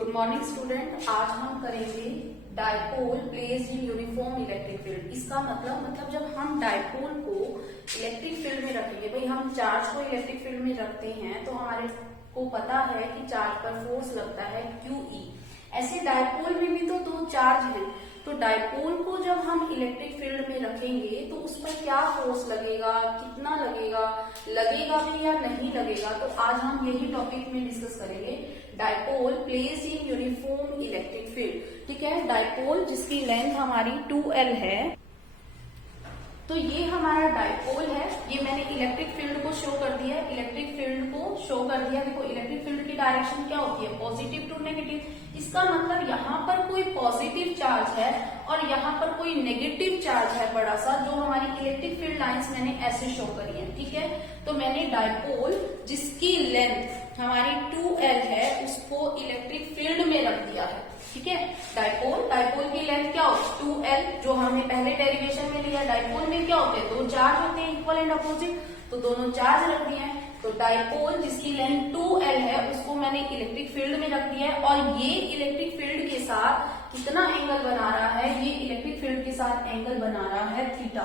Good morning student. आज हम करेंगे dipole placed in uniform electric field. इसका मतलब जब हम डायपोल को इलेक्ट्रिक फील्ड में रखेंगे, भाई हम चार्ज को इलेक्ट्रिक फील्ड में रखते हैं तो हमारे को पता है कि चार्ज पर फोर्स लगता है QE। ऐसे डायपोल में भी तो दो चार्ज हैं, तो डायपोल को जब हम इलेक्ट्रिक फील्ड में रखेंगे तो उस पर क्या फोर्स लगेगा, कितना लगेगा, लगेगा भी या नहीं लगेगा, तो आज हम यही टॉपिक में डिस्कस करेंगे। Dipole placed in uniform electric field. ठीक है, डायपोल जिसकी लेंथ हमारी 2L है, तो ये हमारा डायपोल है। ये मैंने इलेक्ट्रिक फील्ड को शो कर दिया, इलेक्ट्रिक फील्ड को शो कर दिया। देखो इलेक्ट्रिक फील्ड की डायरेक्शन क्या होती है, पॉजिटिव टू नेगेटिव। इसका मतलब यहाँ पर कोई पॉजिटिव चार्ज है और यहाँ पर कोई नेगेटिव चार्ज है बड़ा सा, जो हमारी इलेक्ट्रिक फील्ड लाइंस मैंने ऐसे शो करी है। ठीक है, तो मैंने डायपोल जिसकी लेंथ हमारी 2L है उसको इलेक्ट्रिक फील्ड में रख दिया है। ठीक है, डायपोल की लेंथ क्या होती है 2L, जो हमने पहले डेरिवेशन में लिया। डायपोल में क्या होते हैं, दो चार्ज होते हैं इक्वल एंड अपोजिट, तो दोनों चार्ज रख दिए हैं। तो डायपोल जिसकी लेंथ 2L है उसको मैंने इलेक्ट्रिक फील्ड में रख दिया है, और ये इलेक्ट्रिक फील्ड के साथ कितना एंगल बना रहा है, ये इलेक्ट्रिक फील्ड के साथ एंगल बना रहा है थीटा।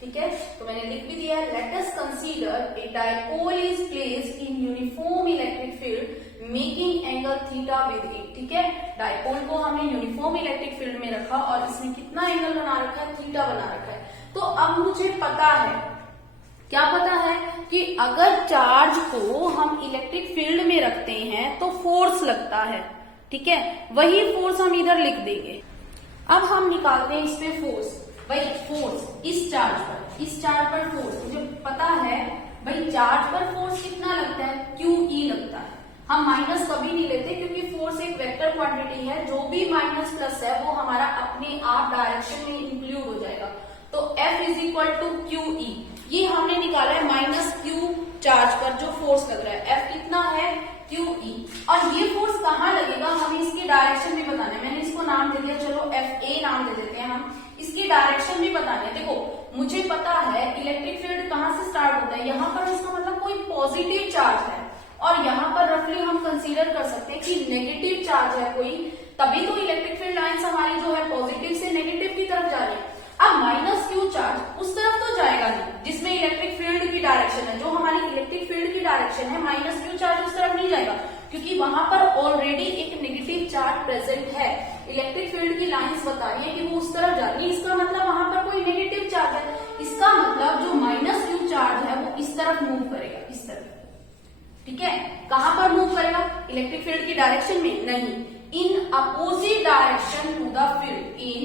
ठीक है, तो मैंने लिख भी दिया है, let us consider a dipole is placed in uniform electric field making angle theta with it. ठीक है, डायपोल को हमने यूनिफॉर्म इलेक्ट्रिक फील्ड में रखा और इसमें कितना एंगल बना रखा है, थीटा बना रखा है। तो अब मुझे पता है, क्या पता है कि अगर चार्ज को हम इलेक्ट्रिक फील्ड में रखते हैं तो फोर्स लगता है। ठीक है, वही फोर्स हम इधर लिख देंगे। अब हम निकालते हैं इस पे फोर्स। भाई फोर्स इस चार्ज पर फोर्स मुझे पता है, भाई चार्ज पर फोर्स कितना लगता है, QE लगता है। हम माइनस कभी नहीं लेते क्योंकि फोर्स एक वेक्टर क्वांटिटी है, जो भी माइनस प्लस है वो हमारा अपने आप डायरेक्शन में इंक्लूड हो जाएगा। तो F is equal to QE, ये हमने निकाला है माइनस Q चार्ज पर जो फोर्स लग रहा है। F कितना है, QE, और ये फोर्स कहाँ लगेगा हमें इसकी डायरेक्शन भी बताना है। मैंने इसको नाम दे दिया, चलो FA नाम दे देते हैं हम। इसकी डायरेक्शन भी बताना है। देखो मुझे पता है इलेक्ट्रिक फील्ड कहाँ से स्टार्ट होता है, यहाँ पर इसका मतलब कोई पॉजिटिव चार्ज है, और यहाँ पर रफली हम कंसीडर कर सकते हैं कि नेगेटिव चार्ज है कोई, तभी तो इलेक्ट्रिक फील्ड लाइंस हमारी जो है पॉजिटिव से नेगेटिव की तरफ जा रही है। अब माइनस Q चार्ज उस तरफ तो जाएगा नहीं जिसमें इलेक्ट्रिक फील्ड की डायरेक्शन है, जो हमारी इलेक्ट्रिक फील्ड की डायरेक्शन है, माइनस Q चार्ज उस तरफ नहीं जाएगा क्योंकि वहां पर ऑलरेडी एक नेगेटिव चार्ज प्रेजेंट है। इलेक्ट्रिक फील्ड की लाइंस बता रही है कि वो उस तरफ जा रही है, इसका मतलब वहां पर कोई नेगेटिव चार्ज है। इसका मतलब जो माइनस Q चार्ज है वो इस तरफ मूव करेगा, इस तरफ। ठीक है, कहां पर मूव करेगा, इलेक्ट्रिक फील्ड की डायरेक्शन में नहीं, in opposite direction to the field, in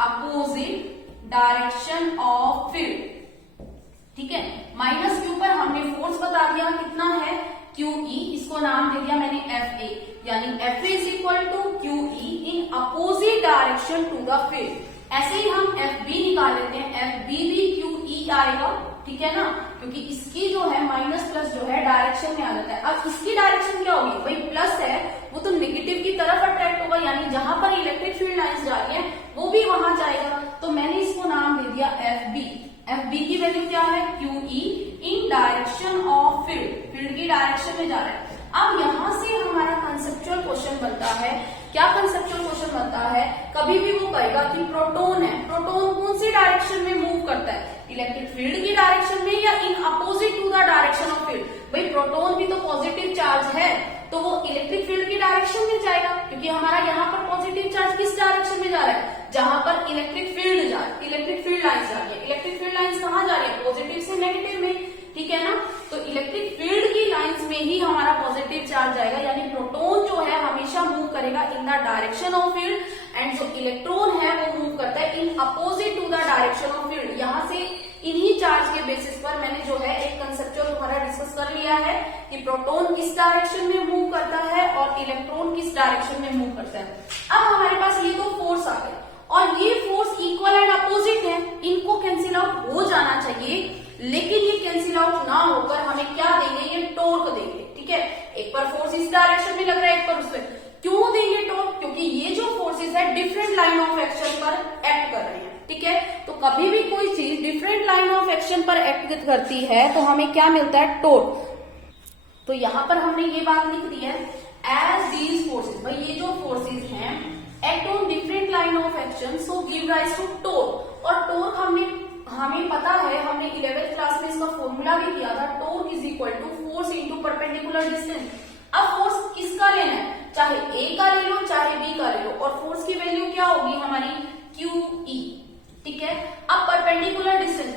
opposite direction of field. ठीक है, माइनस Q पर हमने फोर्स बता दिया कितना है, QE, इसको नाम दे दिया मैंने FA, यानी FA is equal to QE in opposite direction to the field. ऐसे ही हम FB निकाल लेते हैं, FB भी QE आएगा। ठीक है ना, क्योंकि इसकी जो है माइनस प्लस जो है डायरेक्शन में आ जाता है। अब इसकी डायरेक्शन क्या होगी, भाई प्लस है वो तो नेगेटिव की तरफ अट्रैक्ट होगा, यानी जहां पर इलेक्ट्रिक फील्ड लाइंस जा रही है वो भी वहां जाएगा। तो मैंने इसको नाम दे दिया FB। FB की वैल्यू क्या है, QE in direction of field, field की डायरेक्शन में जा रहा है। अब यहां से हमारा कंसेप्चुअल क्वेश्चन बनता है, क्या कंसेप्चुअल क्वेश्चन बनता है, कभी भी वो कहेगा कि प्रोटॉन है, प्रोटॉन कौन सी डायरेक्शन में मूव करता है, इलेक्ट्रिक फील्ड की डायरेक्शन में या in opposite to the direction of field. भाई प्रोटॉन भी तो पॉजिटिव चार्ज है, तो वो इलेक्ट्रिक फील्ड की डायरेक्शन में जाएगा, क्योंकि हमारा यहाँ पर पॉजिटिव चार्ज किस डायरेक्शन में जा रहा है, जहां पर इलेक्ट्रिक फील्ड जा रही है, इलेक्ट्रिक फील्ड लाइंस जा रही है। इलेक्ट्रिक फील्ड लाइंस कहाँ जा रही है, पॉजिटिव से नेगेटिव में। ठीक है ना, तो इलेक्ट्रिक फील्ड की लाइंस में ही हमारा पॉजिटिव चार्ज जाएगा, यानी प्रोटॉन जो है हमेशा मूव करेगा in the direction of field, and जो इलेक्ट्रॉन है वो मूव करता है in opposite to the direction of field. यहाँ से इन्हीं चार्ज के बेसिस पर मैंने जो है एक कंसेप्चुअल तुम्हारा डिस्कस कर लिया है कि प्रोटॉन किस डायरेक्शन में मूव करता है और इलेक्ट्रॉन किस डायरेक्शन में मूव करता है। अब हमारे पास ये दो फोर्स आ गए और ये फोर्स इक्वल एंड अपोजिट है, इनको कैंसिल आउट हो जाना चाहिए, लेकिन ये कैंसिल आउट ना होकर हमें क्या देंगे, ये टॉर्क देंगे। ठीक है, एक पर फोर्स इस डायरेक्शन में लग रहा है, एक पर उस पर। क्यों देंगे टॉर्क, क्योंकि ये जो फोर्सेस है डिफरेंट लाइन ऑफ एक्शन पर एक्ट कर रहे हैं। ठीक है, तो कभी भी कोई चीज डिफरेंट लाइन ऑफ एक्शन पर एक्ट करती है तो हमें क्या मिलता है, टॉर्क। तो यहां पर हमने ये बात लिख दी है, एज दीज फोर्सेज, भाई ये जो फोर्सेज हैं act on different line of action so give rise to torque. और टॉर्क हमें पता है, हमने 11th क्लास में इसका फॉर्मूला भी किया था, torque is equal to force into perpendicular distance. अब फोर्स किसका लेना है, चाहे ए का ले लो चाहे बी का ले लो, और फोर्स की वैल्यू क्या होगी हमारी QE, ठीक है। अब परपेंडिकुलर डिस्टेंस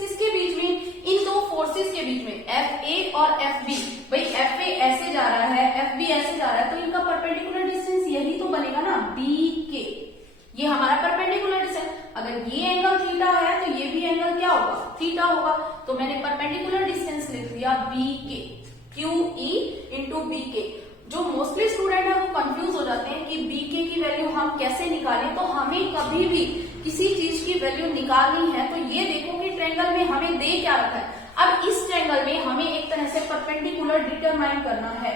किसके बीच में, इन दो फोर्सेस के बीच में, FA और FB। भाई FA ऐसे जा रहा है, FB ऐसे जा रहा है, तो इनका परपेंडिकुलर डिस्टेंस यही तो बनेगा ना, BK। ये हमारा परपेंडिकुलर डिस्टेंस, अगर ये एंगल थीटा है तो ये भी एंगल क्या होगा, थीटा होगा। तो मैंने परपेंडिकुलर डिस्टेंस लिख दिया BK, QE इंटू BK। जो मोस्टली स्टूडेंट है वो कंफ्यूज हो जाते हैं कि BK की वैल्यू हम कैसे निकालें। तो हमें कभी भी किसी चीज की वैल्यू निकालनी है तो ये देखो कि ट्रायंगल में हमें दे क्या रखा है। अब इस ट्रायंगल में हमें एक तरह से परपेंडिकुलर डिटरमाइन करना है,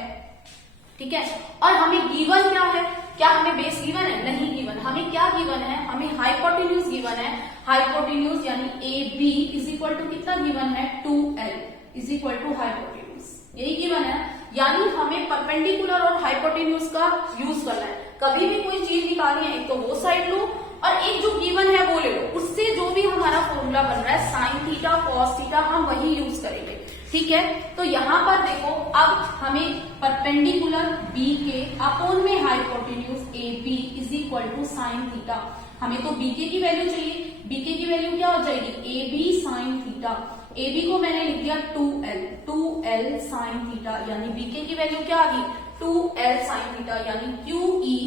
ठीक है। और हमें गिवन क्या है, क्या हमें बेस गिवन है, नहीं गिवन। हमें क्या गिवन है, हमें हाइपोटेन्यूज गिवन है। हाइपोटेन्यूज यानी AB इज इक्वल टू कितना गिवन है, 2L is equal to hypotenuse, यही गिवन है। यानी हमें परपेंडिकुलर और हाइपोटेन्यूज का यूज करना है। कभी भी कोई चीज निकालनी है, एक तो वो साइड लो और एक जो गिवन है वो ले लो, उससे जो भी हमारा फॉर्मूला बन रहा है साइन थीटा कॉस थीटा, हम वही यूज करेंगे, ठीक है। तो यहाँ पर देखो, अब हमें परपेंडिकुलर BK अपोन में hypotenuse AB is equal to sine theta. हमें तो BK की वैल्यू चाहिए, BK की वैल्यू क्या हो जाएगी, AB साइन थीटा। AB को मैंने लिख दिया 2L साइन थीटा, यानी BK की वैल्यू क्या आ गई, 2L साइन थीटा, यानी QE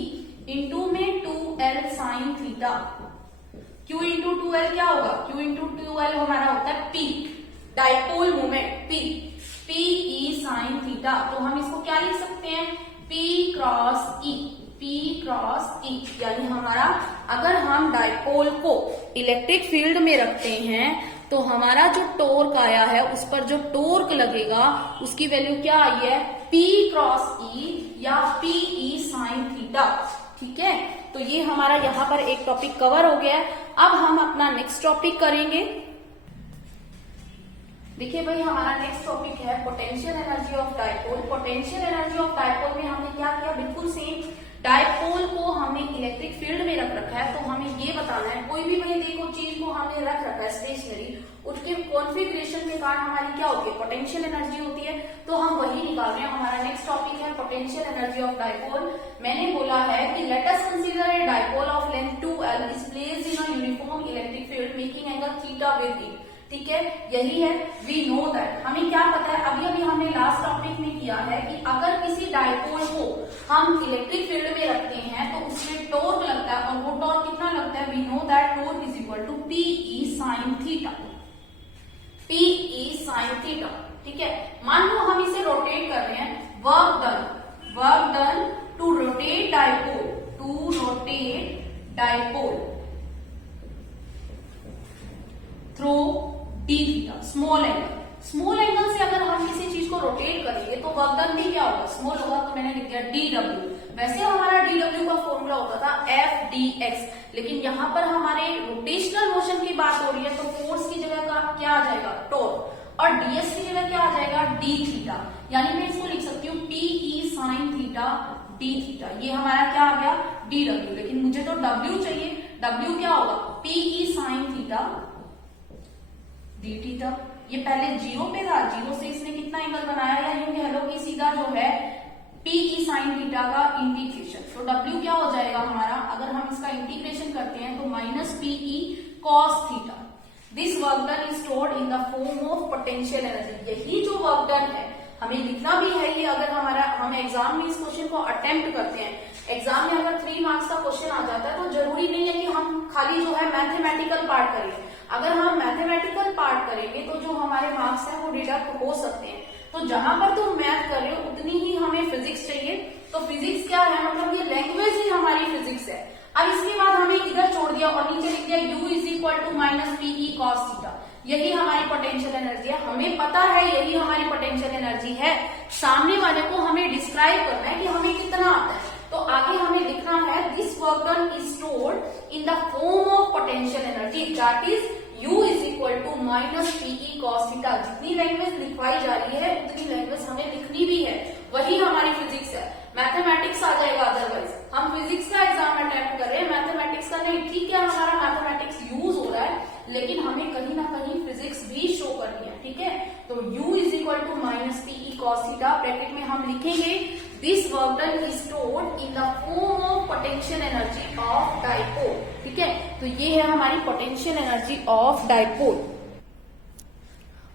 इंटू में 2L sine theta. Q into 2L क्या होगा, Q इंटू 2L हमारा होता है P, dipole moment P, PE sine theta. तो हम इसको क्या लिख सकते हैं, P क्रॉस E, यानी हमारा अगर हम डाइपोल को इलेक्ट्रिक फील्ड में रखते हैं तो हमारा जो टॉर्क आया है उस पर जो टॉर्क लगेगा उसकी वैल्यू क्या आई है, P क्रॉस E या PE साइन थीटा, ठीक है। तो ये हमारा यहाँ पर एक टॉपिक कवर हो गया है। अब हम अपना नेक्स्ट टॉपिक करेंगे। देखिए भाई, हमारा नेक्स्ट टॉपिक है potential energy of dipole. Potential energy of dipole में हमने क्या किया, बिल्कुल सेम, डाइपोल को हमने इलेक्ट्रिक फील्ड में रख रखा है। तो हमें ये बताना है, कोई भी भाई देखो चीज को हमने रख रखा है स्टेशनरी, उसके कॉन्फ़िगरेशन के कारण हमारी क्या होती है, पोटेंशियल एनर्जी होती है। तो हम वही निकाल रहे हैं। हमारा नेक्स्ट टॉपिक है पोटेंशियल एनर्जी ऑफ डाइपोल। मैंने बोला है कि let us consider a dipole of length 2L is placed in a uniform electric field making angle theta with it, ठीक है। यही है, वी नो दैट, हमें क्या पता है, अभी हमने लास्ट टॉपिक में किया है कि अगर किसी डाइपोल को हम इलेक्ट्रिक फील्ड में रखते हैं तो उसमें टॉर्क लगता है, और वो टॉर्क कितना लगता है, we know that torque is equal to PE sine theta, PE sine theta, ठीक है। मान लो हम इसे रोटेट कर रहे हैं, work done to rotate dipole through d theta, small angle से अगर हम किसी चीज को रोटेट करेंगे तो वर्क डन भी क्या होगा, स्मॉल होगा। तो मैंने लिख दिया dw। वैसे हमारा dw का फॉर्मूला होता था Fdx, लेकिन यहाँ पर हमारे रोटेशनल मोशन की बात हो रही है तो फोर्स की जगह का क्या आ जाएगा, टॉर्क, और ds की जगह क्या आ जाएगा, d थीटा। यानी मैं इसको लिख सकती हूँ PE sine theta d theta. ये हमारा क्या आ गया, dw, लेकिन मुझे तो w चाहिए, w क्या होगा, PE sine theta d theta. ये पहले 0 पे था, 0 से इसने कितना एंगल बनाया, या यूं कह लो कि सीधा जो है PE साइन थीटा का इंटीग्रेशन। तो W क्या हो जाएगा हमारा, अगर हम इसका इंटीग्रेशन करते हैं तो minus PE cos theta. This work done is stored in the form of potential energy. यही जो वर्क डन है हमें लिखना भी है ये। अगर हम एग्जाम में इस क्वेश्चन को अटेम्प्ट करते हैं, एग्जाम में अगर 3 मार्क्स का क्वेश्चन आ जाता है तो जरूरी नहीं है कि हम खाली जो है मैथमेटिकल पार्ट करेंगे। अगर हम मैथमेटिकल पार्ट करेंगे तो जो हमारे मार्क्स हैं वो डिडक्ट हो सकते हैं। तो जहां पर तुम मैथ कर रहे हो उतनी ही हमें फिजिक्स चाहिए। तो फिजिक्स क्या है, मतलब ये लैंग्वेज ही हमारी फिजिक्स है। अब इसके बाद हमें इधर छोड़ दिया और नीचे लिख दिया u is equal to minus PE cos theta. यही हमारी पोटेंशियल एनर्जी है, हमें पता है यही हमारी पोटेंशियल एनर्जी है। सामने वाले को हमें डिस्क्राइब करना है कि हमें कितना आता है। तो आगे हमें लिखना है this work done is stored in the form of potential energy that is u is equal to minus PE cos theta. जितनी लैंग्वेज लिखवाई जा रही है उतनी लैंग्वेज हमें लिखनी भी है, वही हमारी फिजिक्स है। cos थीटा, ब्रैकेट में हम लिखेंगे this work done is stored in the form of potential energy of dipole. ठीक है, तो ये है हमारी पोटेंशियल एनर्जी ऑफ डाइपोल।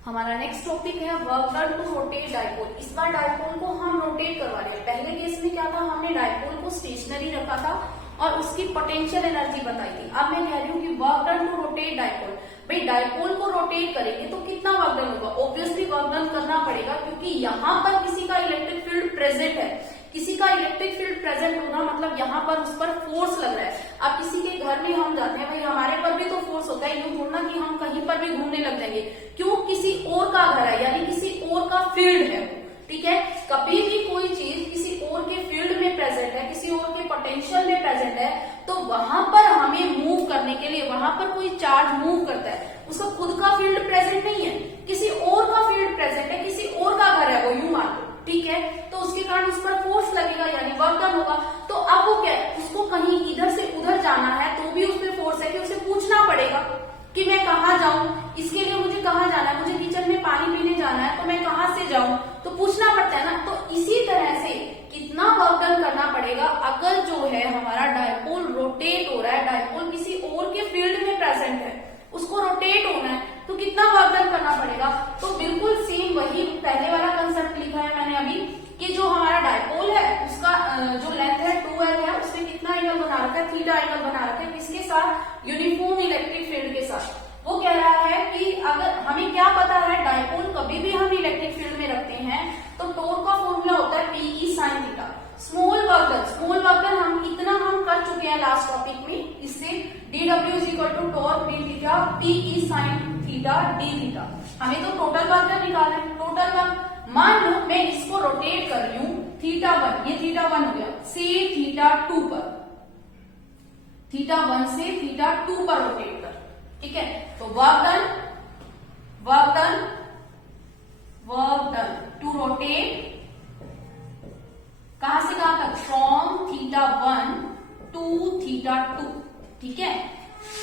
हमारा नेक्स्ट टॉपिक है work done to rotate dipole. इस बार डाइपोल को हम रोटेट करवा रहे हैं। पहले केस में क्या था, हमने डाइपोल को स्टेशनरी रखा था और उसकी पोटेंशियल एनर्जी बताई थी। अब मैं कह रही हूँ कि work done to rotate dipole. भाई डाइपोल को रोटेट करेंगे तो कितना वर्क डन होगा, ऑब्वियसली वर्क डन करना पड़ेगा, क्योंकि यहाँ पर किसी का इलेक्ट्रिक फील्ड प्रेजेंट है। किसी का इलेक्ट्रिक फील्ड प्रेजेंट होना मतलब यहाँ पर उस पर फोर्स लग रहा है। अब किसी के घर में हम जाते हैं, भाई हमारे पर भी तो फोर्स होता है, यूं थोड़ा कि हम कहीं पर भी घूमने लग जाएंगे, क्यों, किसी और का घर है, यानी किसी और का फील्ड है। ठीक है, कभी भी कोई चीज किसी और के फील्ड में प्रेजेंट है, किसी और के पोटेंशियल में प्रेजेंट है, तो वहां पर हमें मूव करने के लिए, वहां पर कोई चार्ज मूव करता है, उसका खुद का फील्ड प्रेजेंट नहीं है, किसी और का फील्ड प्रेजेंट है, किसी और का घर है वो, यूं मान लो। ठीक है, तो उसके कारण उस पर फोर्स लगेगा, यानी वर्क डन होगा। तो अब वो क्या है, उसको कहीं इधर से उधर जाना है तो भी उस पर फोर्स है कि उसे पूछना पड़ेगा कि मैं कहाँ जाऊं, इसके लिए मुझे कहाँ जाना है, मुझे किचन में पानी पीने जाना है तो मैं कहाँ से जाऊं, तो पूछना पड़ता है ना। तो इसी तरह से कितना वर्क डन करना पड़ेगा अगर जो है हमारा डाइपोल रोटेट हो रहा है, डाइपोल किसी और के फील्ड में प्रेजेंट है, उसको रोटेट होना है, तो कितना वर्क डन करना पड़ेगा। तो बिल्कुल सेम वही पहले वाला कंसेप्ट लिखा है मैंने अभी, कि जो हमारा डाइपोल है उसका जो लेंथ है 2L है, उसने कितना एंगल बना रखा है, थीटा एंगल बना रखा है, किसके साथ, यूनिफॉर्म इलेक्ट्रिक फील्ड के साथ। वो कह रहा है कि अगर हमें क्या पता है, डाइपोल कभी भी हम इलेक्ट्रिक फील्ड में रखते हैं तो टॉर्क का फॉर्मूला होता है PE sin theta. Small work done हम इतना हम कर चुके हैं लास्ट टॉपिक में, इससे dW is equal to torque d theta PE sin theta d theta. हमें तो टोटल वर्क डन निकालना है, टोटल वर्क। मान लो मैं इसको रोटेट कर रही हूं थीटा 1, ये थीटा 1 हो गया, से थीटा 2 पर, थीटा 1 से थीटा 2 पर रोटेट कर। ठीक है, तो वर्क डन टू रोटेट कहां से कहां तक, फ्रॉम थीटा 1 टू थीटा 2। ठीक है,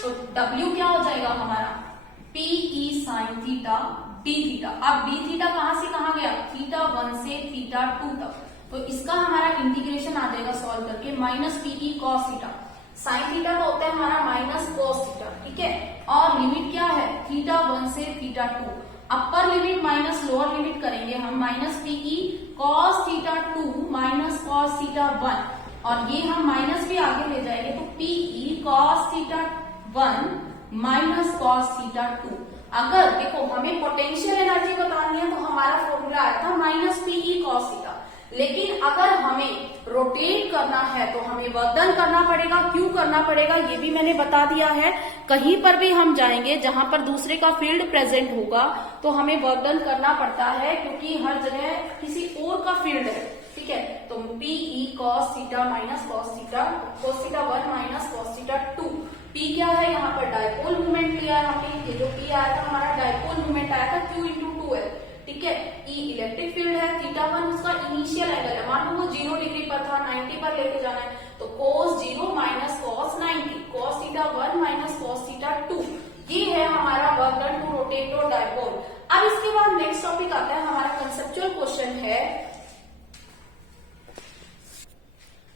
तो W क्या हो जाएगा हमारा, PE sin theta d theta. अब d थीटा कहां से कहां गया, थीटा 1 से थीटा 2 तक, तो इसका हमारा इंटीग्रेशन आ जाएगा सॉल्व करके, minus PE cos theta. Sine theta का होता है हमारा माइनस cos थीटा। ठीक है, और लिमिट क्या है, थीटा 1 से theta 2, upper limit minus lower limit करेंगे हम, minus PE cos theta 2 minus cos theta 1, और ये हम माइनस भी आगे ले जाएंगे तो PE cos theta 1 minus cos theta 2। अगर देखो हमें पोटेंशियल एनर्जी बतानी है तो हमारा फॉर्मूला आया था माइनस PE cos थीटा, लेकिन अगर हमें रोटेट करना है तो हमें वर्क डन करना पड़ेगा। क्यों करना पड़ेगा ये भी मैंने बता दिया है। कहीं पर भी हम जाएंगे जहां पर दूसरे का फील्ड प्रेजेंट होगा तो हमें वर्क डन करना पड़ता है, क्योंकि हर जगह किसी और का फील्ड है। ठीक है, तो PE cos theta minus cos theta 1 minus cos theta 2। P क्या है, यहाँ पर डाइपोल मूवमेंट लिया है हमने, ये जो P आया था हमारा डाइपोल मूवमेंट आया था, Q इंटू 2 है। ठीक है, E इलेक्ट्रिक फील्ड है, थीटा 1 उसका इनिशियल एंगल है, मान लो वो 0 डिग्री पर था, 90 पर लेके जाना है, तो cos 0 minus cos 90, cos theta 1 minus cos theta 2। ये है हमारा वर्क डन टू रोटेट और डाइपोल। अब इसके बाद नेक्स्ट टॉपिक आता है हमारा कंसेप्चुअल क्वेश्चन है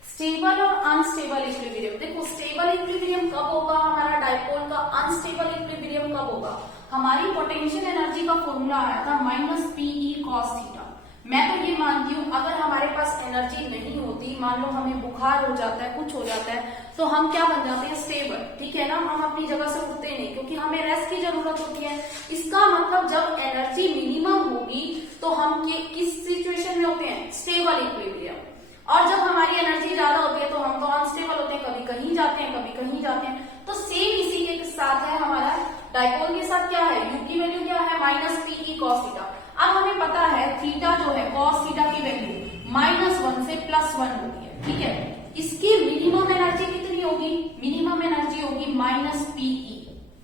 स्टेबल और अनस्टेबल इक्विलिब्रियम। देखो स्टेबल इक्विलिब्रियम कब होगा हमारा डाइपोल का, अनस्टेबल इक्विलिब्रियम कब होगा। हमारी पोटेंशियल एनर्जी का फॉर्मूला आया था माइनस PE cos थीटा। मैं तो ये मानती हूँ अगर हमारे पास एनर्जी नहीं होती, मान लो हमें बुखार हो जाता है, कुछ हो जाता है, तो हम क्या बन जाते हैं, स्टेबल। ठीक है ना, हम अपनी जगह से उठते नहीं, क्योंकि हमें रेस्ट की जरूरत होती है। इसका मतलब जब एनर्जी मिनिमम होगी तो हम किस सिचुएशन में होते हैं, स्टेबल इक्विलिब्रियम। और जब हमारी एनर्जी ज्यादा होती है तो हम तो अनस्टेबल होते हैं, कभी कहीं जाते हैं, कभी कहीं जाते हैं। तो सेम इसी के साथ है हमारा डाइपोल के साथ क्या है, U की वैल्यू क्या है, माइनस PE cos थीटा। अब हमें पता है थीटा जो है cos थीटा की वैल्यू -1 से +1 होती है। ठीक है, इसकी मिनिमम एनर्जी कितनी होगी, मिनिमम एनर्जी होगी माइनस PE।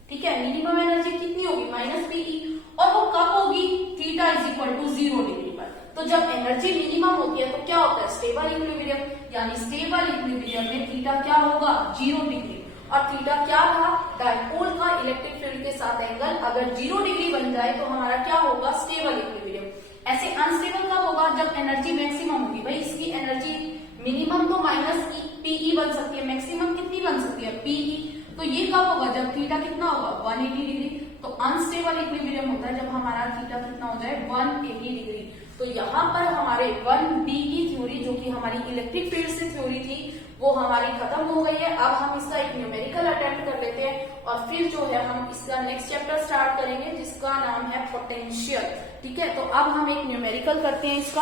ठीक है, मिनिमम एनर्जी कितनी होगी, माइनस PE, और वो कब होगी, theta is equal to 0 degree पर। तो जब एनर्जी मिनिमम होती है तो क्या होता है, स्टेबल इक्विलिब्रियम, यानी स्टेबल इक्विलिब्रियम में थीटा क्या होगा, 0 डिग्री। और थीटा क्या था, डाइपोल का इलेक्ट्रिक फील्ड के साथ एंगल, अगर 0 डिग्री बन जाए तो हमारा क्या होगा, स्टेबल इक्विलिब्रियम। ऐसे अनस्टेबल कब होगा, एनर्जी मैक्सिमम होगी, भाई इसकी एनर्जी मिनिमम तो माइनस पीई बन सकती है, मैक्सिमम कितनी बन सकती है पीई। तो ये कब होगा, जब थीटा कितना होगा 180 डिग्री। तो अनस्टेबल इक्विलिब्रियम होता है जब हमारा थीटा कितना हो जाए 180 डिग्री। तो यहाँ पर हमारे 1b की थ्योरी जो कि हमारी इलेक्ट्रिक फील्ड से थ्योरी थी वो हमारी खत्म हो गई है। अब हम इसका एक न्यूमेरिकल अटेम्प्ट कर लेते हैं और फिर जो है हम इसका नेक्स्ट चैप्टर स्टार्ट करेंगे जिसका नाम है पोटेंशियल। ठीक है, तो अब हम एक न्यूमेरिकल करते हैं इसका।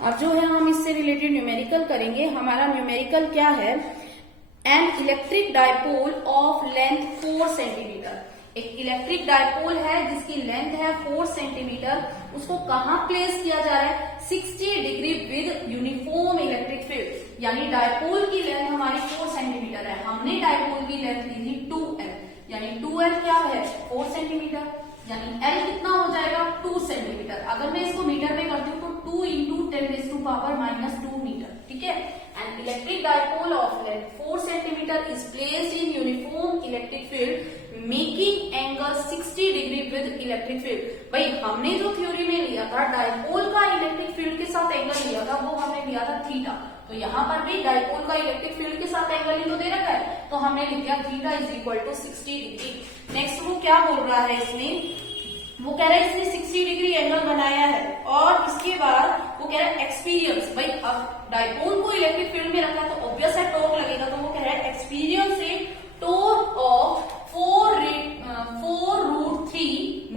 अब जो है हम इससे रिलेटेड न्यूमेरिकल करेंगे। हमारा न्यूमेरिकल क्या है, an electric dipole of length 4 centimetre. एक इलेक्ट्रिक डायपोल है जिसकी लेंथ है 4 सेंटीमीटर, उसको कहाँ प्लेस किया जा रहा है 60 degree with uniform electric field. यानी डायपोल की लेंथ हमारी 4 सेंटीमीटर है, हमने डायपोल की लेंथ ली थी 2l, यानी 2l क्या है 4 सेंटीमीटर, यानी l कितना हो जाएगा 2 सेंटीमीटर। अगर मैं इसको मीटर में करती हूँ तो 2 × 10⁻⁻2 मीटर। ठीक है, and electric dipole of length 4 centimetre is placed in uniform electric field making angle 60 degree with electric field. भाई हमने जो थ्योरी में लिया था डायपोल का इलेक्ट्रिक फील्ड के साथ एंगल लिया था वो हमने लिया था थीटा। तो यहाँ पर भी डायपोल का इलेक्ट्रिक फील्ड के साथ एंगल ही तो दे रखा है, तो हमने लिख दिया theta is equal to 60 degree. Next वो क्या बोल रहा है इसमें, वो कह रहा है इसने 60 डिग्री एंगल बनाया है और इसके बाद वो कह रहा है एक्सपीरियंस। भाई अब डायपोल को इलेक्ट्रिक फील्ड में रखा तो ऑब्वियस है टॉर्क लगेगा, तो वो कह रहा है एक्सपीरियंस से टॉर्क ऑफ 4√3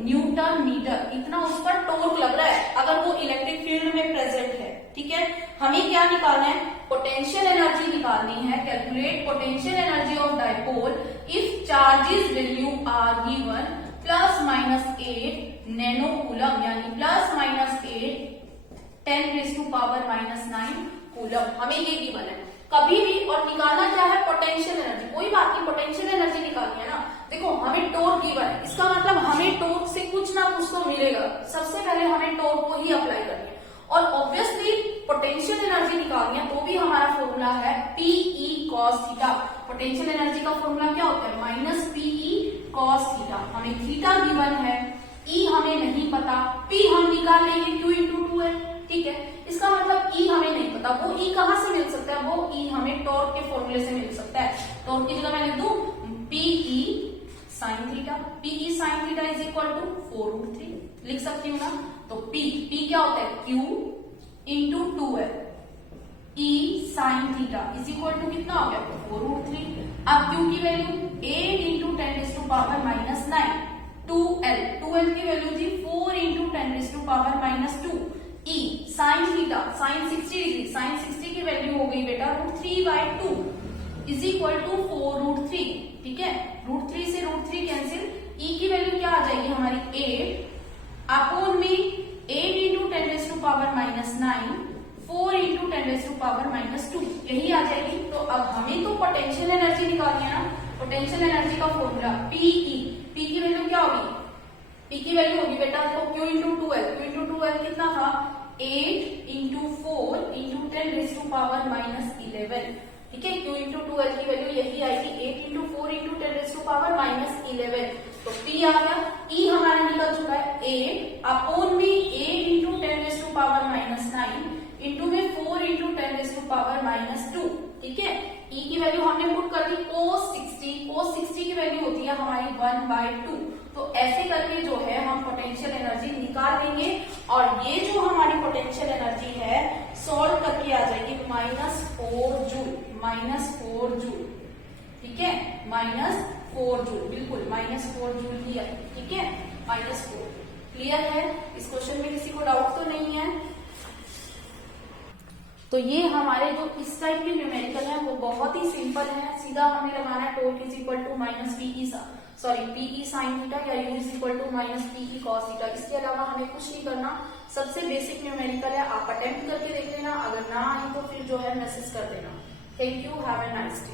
न्यूटन मीटर, इतना उस पर टॉर्क लग रहा है अगर वो इलेक्ट्रिक फील्ड में प्रेजेंट है। ठीक है, हमें क्या निकालना है, पोटेंशियल एनर्जी निकालनी है। Calculate potential energy of dipole if charges value are given ±8 nano coulomb, यानी ±8 10⁻⁻9 कूलम। हमें ये गिवन है कभी भी, और निकालना क्या है पोटेंशियल एनर्जी। कोई बात नहीं, पोटेंशियल एनर्जी निकालनी है ना। देखो हमें टॉर्क गिवन है, इसका मतलब हमें टॉर्क से कुछ ना कुछ तो मिलेगा। सबसे पहले हमें टॉर्क को ही अप्लाई करनी है और ऑब्वियसली पोटेंशियल एनर्जी निकालनी है, तो भी हमारा फॉर्मूला है PE cos theta. Potential energy का फॉर्मूला क्या होता है -PE cos थीटा। हमें थीटा गिवन है, E हमें नहीं पता, P हम निकाल लेंगे Q × 2l। ठीक है, इसका मतलब E हमें नहीं पता, वो E कहाँ से मिल सकता है, वो E हमें टॉर्क के फॉर्मूले से मिल सकता है। टॉर्क की जगह मैं लिख दूं PE sin theta. PE sin theta is equal to 4√3 लिख सकती हूँ ना। तो P क्या होता है Q × 2l, E sin theta is equal to कितना हो गया 4√3। अब Q की वैल्यू 8 × 10⁻⁹ 2l की वैल्यू थी 4 × 10⁻⁻2। E sin theta sin 60 degree, sin 60 की वैल्यू हो गई बेटा √3/2 इज इक्वल टू 4√3। ठीक है, √3 से √3 कैंसिल, E की वैल्यू क्या आ जाएगी हमारी 8 अपॉन में 8 × 10⁻⁻9 4 × 10⁻⁻2 यही आ जाएगी। तो अब हमें तो पोटेंशियल एनर्जी निकालनी है ना। पोटेंशियल एनर्जी का फॉर्मूला PE, P की वैल्यू क्या होगी, P की वैल्यू होगी बेटा देखो Q × 2l, Q × 2l कितना था 8 × 4 × 10⁻⁻11। ठीक है, Q × 2l की वैल्यू यही आएगी 8 × 4 × 10⁻⁻11। तो P आ गया, E हमारा निकल चुका है 8 अपॉन में 8 × 10⁻⁹ इंटू में 4 × 10⁻⁻2। ठीक है, E की वैल्यू हमने पुट कर दी cos 60, cos 60 की वैल्यू होती है हमारी 1/2। तो ऐसे करके जो है हम पोटेंशियल एनर्जी निकाल देंगे और ये जो हमारी पोटेंशियल एनर्जी है सॉल्व करके आ जाएगी -4 जूल, -4 जूल। ठीक है, -4 जूल, बिल्कुल -4 जूल ही है। ठीक है, -4 क्लियर है। इस क्वेश्चन में किसी को डाउट तो नहीं है। तो ये हमारे जो इस टाइप के न्यूमेरिकल है वो बहुत ही सिंपल है। सीधा हमें लगाना है torque is equal to PE sin theta या U is equal to -PE cos theta. इसके अलावा हमें कुछ नहीं करना। सबसे बेसिक न्यूमेरिकल है, आप अटेम्प्ट करके देख लेना, अगर ना आए तो फिर जो है मैसेज कर देना। Thank you, have a nice day.